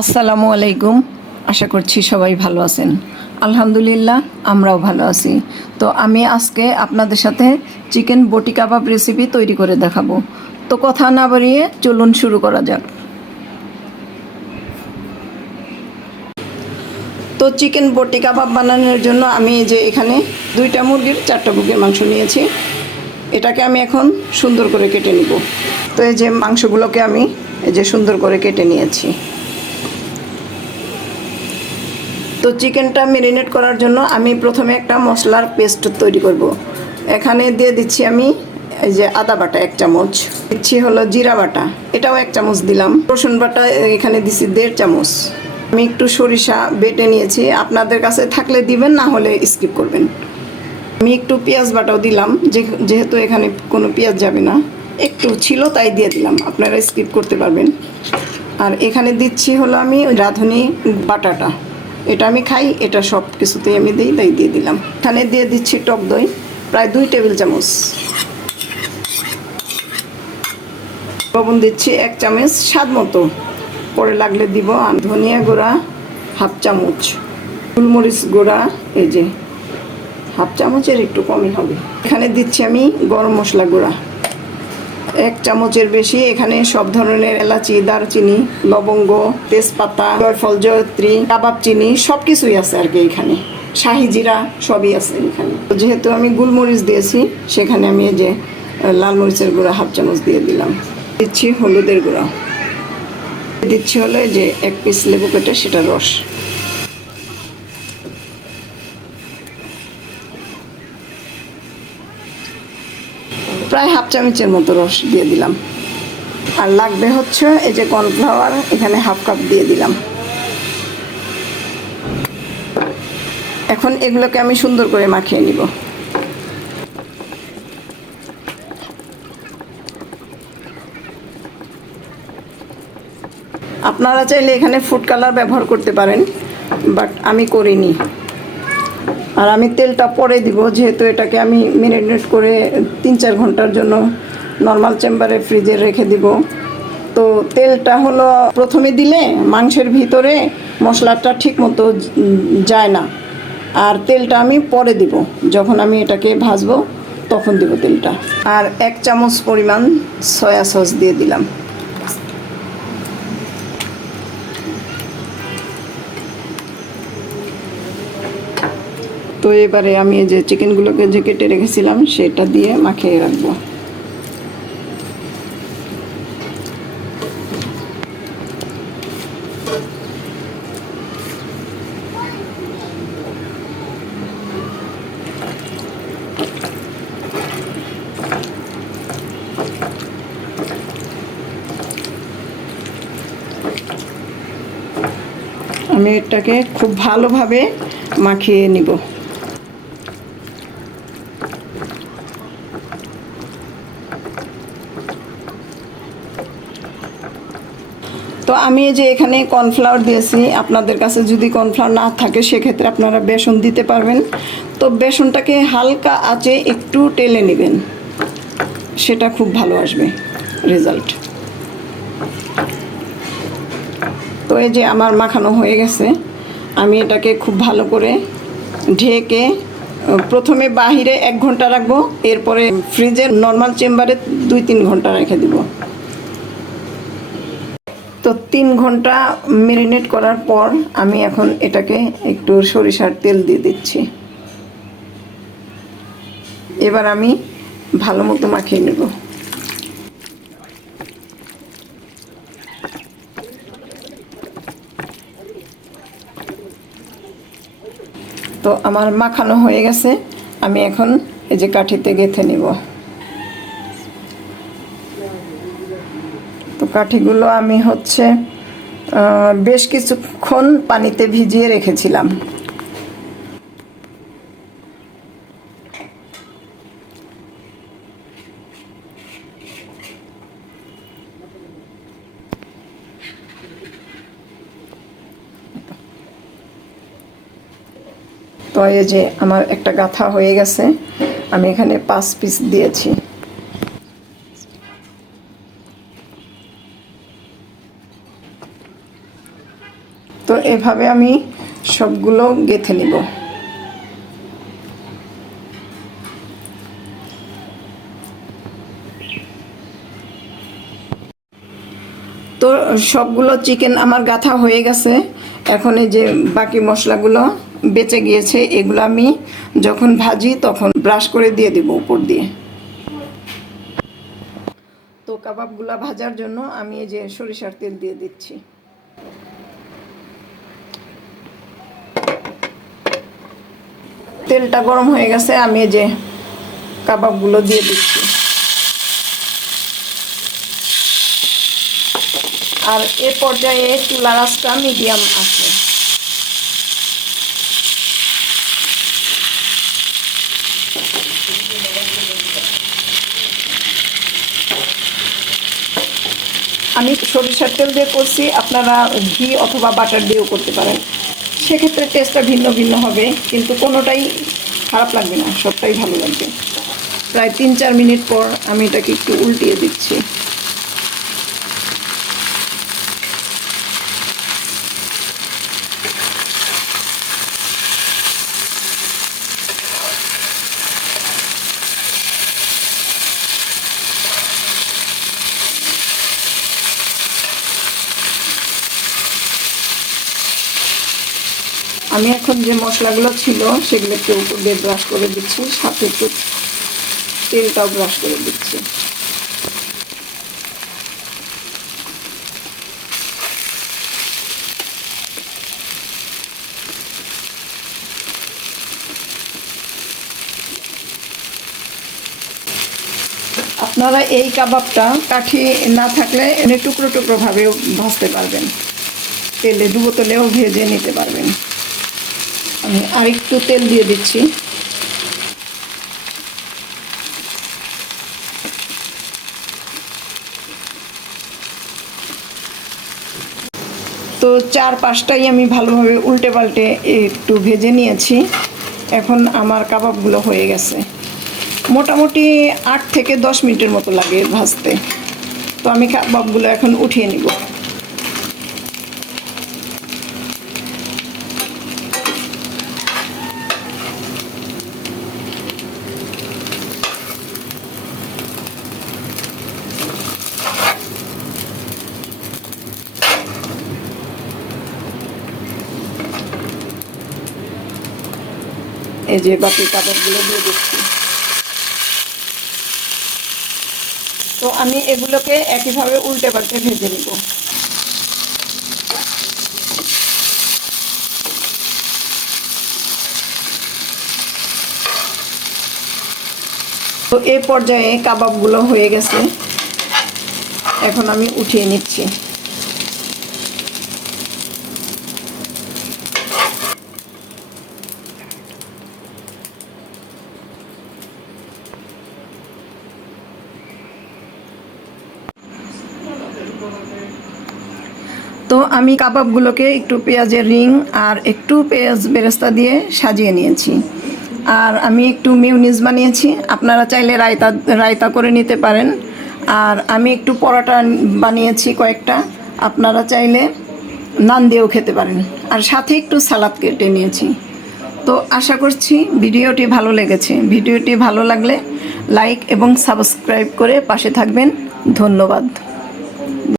আসসালামু আলাইকুম। আশা করছি সবাই ভালো আছেন। আলহামদুলিল্লাহ, আমরাও ভালো আছি। তো আমি আজকে আপনাদের সাথে চিকেন বটি কাবাব রেসিপি তৈরি করে দেখাবো। তো কথা না বাড়িয়ে চলুন শুরু করা যাক। তো চিকেন বটি কাবাব বানানোর জন্য আমি যে এখানে দুইটা মুরগির, চারটা মুরগির মাংস নিয়েছি। এটাকে আমি এখন সুন্দর করে কেটে নিব। তো এই যে মাংসগুলোকে আমি এই যে সুন্দর করে কেটে নিয়েছি। তো চিকেনটা মেরিনেট করার জন্য আমি প্রথমে একটা মশলার পেস্ট তৈরি করব। এখানে দিয়ে দিচ্ছি আমি এই যে আদা বাটা এক চামচ। দিচ্ছি হলো জিরা বাটা, এটাও এক চামচ দিলাম। রসুন বাটা এখানে দিচ্ছি দেড় চামচ। আমি একটু সরিষা বেটে নিয়েছি, আপনাদের কাছে থাকলে দিবেন, না হলে স্কিপ করবেন। আমি একটু পেঁয়াজ বাটাও দিলাম যেহেতু এখানে কোনো পেঁয়াজ যাবে না। একটু ছিল তাই দিয়ে দিলাম, আপনারা স্কিপ করতে পারবেন। আর এখানে দিচ্ছি হলো আমি রাঁধুনি বাটাটা। এটা আমি খাই, এটা সব কিছুতেই আমি দিই, তাই দিয়ে দিলাম। এখানে দিয়ে দিচ্ছি টক দই, প্রায় দুই টেবিল চামচ। লবণ দিচ্ছি এক চামচ স্বাদ মতো। পরে লাগলে দিব আর ধনিয়া গুঁড়া হাফ চামচ। গোলমরিচ গুঁড়া, এই যে, হাফ চামচের একটু কমই হবে। এখানে দিচ্ছি আমি গরম মশলা গুঁড়া। চামচের বেশি, এখানে সব ধরনের এলাচি, দারচিনি, লবঙ্গ, তেজপাতা, জয়ফল, জয়ত্রী, কাবাব চিনি সব কিছুই আছে আর কি এখানে। শাহি জিরা সবই আছে এখানে। যেহেতু আমি গুলমরিচ দিয়েছি, সেখানে আমি এই যে লাল মরিচের গুঁড়া হাফ চামচ দিয়ে দিলাম। দিচ্ছি হলুদের গুঁড়া। দিচ্ছি হলো যে এক পিস লেবু কেটে সেটা রস। প্রায় হাফ চামচের মতো রস দিয়ে দিলাম। আর লাগবে হচ্ছে এই যে কর্নফ্লাওয়ার, এখানে হাফ কাপ দিয়ে দিলাম। এখন এগুলোকে আমি সুন্দর করে মাখিয়ে নিব। আপনারা চাইলে এখানে ফুড কালার ব্যবহার করতে পারেন বাট আমি করিনি। আর আমি তেলটা পরে দিব, যেহেতু এটাকে আমি মেরিনেট করে তিন চার ঘণ্টার জন্য নর্মাল চেম্বারে ফ্রিজে রেখে দিব। তো তেলটা হলো প্রথমে দিলে মাংসের ভিতরে মশলাটা ঠিক মতো যায় না। আর তেলটা আমি পরে দিব, যখন আমি এটাকে ভাজবো, তখন দিব তেলটা। আর এক চামচ পরিমাণ সয়া সস দিয়ে দিলাম। তো এবারে আমি যে চিকেনগুলোকে যে কেটে রেখেছিলাম, সেটা দিয়ে মাখিয়ে রাখব। আমি এটাকে খুব ভালোভাবে মাখিয়ে নিব। তো আমি এই যে এখানে কর্নফ্লাওয়ার দিয়েছি, আপনাদের কাছে যদি কর্নফ্লাওয়ার না থাকে, সেক্ষেত্রে আপনারা বেসন দিতে পারবেন। তো বেসনটাকে হালকা আঁচে একটু টেলে নেবেন। সেটা খুব ভালো আসবে রেজাল্ট। তো এই যে আমার মাখানো হয়ে গেছে, আমি এটাকে খুব ভালো করে ঢেকে, প্রথমে বাহিরে এক ঘণ্টা রাখব, এরপরে ফ্রিজের নর্মাল চেম্বারে দুই তিন ঘণ্টা রেখে দিব। তো তিন ঘণ্টা মেরিনেট করার পর আমি এখন এটাকে একটু সরিষার তেল দিয়ে দিচ্ছি। এবার আমি ভালো মতো মাখিয়ে নেব। তো আমার মাখানো হয়ে গেছে, আমি এখন এই যে কাঠিতে গেঁথে নেব। কাঠিগুলো আমি হচ্ছে বেশ কিছুক্ষণ পানিতে ভিজিয়ে রেখেছিলাম। তো এই যে আমার একটা গাথা হয়ে গেছে, আমি এখানে পাঁচ পিস দিয়েছি। তো এভাবে আমি সবগুলো গেথে নিব। তো সবগুলো চিকেন আমার গাথা হয়ে গেছে। এখন এই যে বাকি মশলাগুলো বেঁচে গিয়েছে, এগুলো আমি যখন ভাজি তখন ব্রাশ করে দিয়ে দেব উপর দিয়ে। তো কাবাবগুলা ভাজার জন্য আমি এই যে সরিষার তেল দিয়ে দিচ্ছি। তেলটা গরম হয়ে গেছে, আমি এই যে কাবাবগুলো দিয়ে দিচ্ছি। আর এ পর্যায়ে চুলার আঁচটা মিডিয়াম আছে। আমি সরিষার তেল দিয়ে করছি, আপনারা ঘি অথবা বাটার দিয়েও করতে পারেন। সেক্ষেত্রে টেস্টটা ভিন্ন ভিন্ন হবে, কিন্তু কোনোটাই খারাপ লাগবে না, সবটাই ভালো লাগবে। প্রায় তিন চার মিনিট পর আমি এটাকে একটু উল্টিয়ে দিচ্ছি। আমি এখন যে মশলাগুলো ছিল সেগুলো একটু উপর ব্রাশ করে দিচ্ছি, সাথে একটু তেলটাও ব্রাশ করে দিচ্ছি। আপনারা এই কাবাবটা কাঠি না থাকলে এনে টুকরো টুকরো ভাবেও ভাজতে পারবেন। তেলে ডুবো তেলেও ভেজে নিতে পারবেন। আমি আরেকটু তেল দিয়ে দিচ্ছি। তো চার পাঁচটাই আমি ভালোভাবে উল্টে পাল্টে একটু ভেজে নিয়েছি। এখন আমার কাবাবগুলো হয়ে গেছে। মোটামুটি আট থেকে দশ মিনিটের মতো লাগে ভাজতে। তো আমি কাবাবগুলো এখন উঠিয়ে নিব। এই যে বাকি কাবাবগুলো দিয়ে দিচ্ছি। তো আমি এগুলোকে একইভাবে উল্টে পাল্টে ভেজে নিব। তো এই পর্যায়ে কাবাবগুলো হয়ে গেছে। এখন আমি উঠিয়ে নিচ্ছি। তো আমি কাবাবগুলোকে একটু পেঁয়াজের রিং আর একটু পেঁয়াজ বেরেস্তা দিয়ে সাজিয়ে নিয়েছি। আর আমি একটু মিউনিস বানিয়েছি। আপনারা চাইলে রায়তা রায়তা করে নিতে পারেন। আর আমি একটু পরোটা বানিয়েছি কয়েকটা। আপনারা চাইলে নান দিয়েও খেতে পারেন। আর সাথে একটু সালাদ কেটে নিয়েছি। তো আশা করছি ভিডিওটি ভালো লেগেছে। ভিডিওটি ভালো লাগলে লাইক এবং সাবস্ক্রাইব করে পাশে থাকবেন। ধন্যবাদ।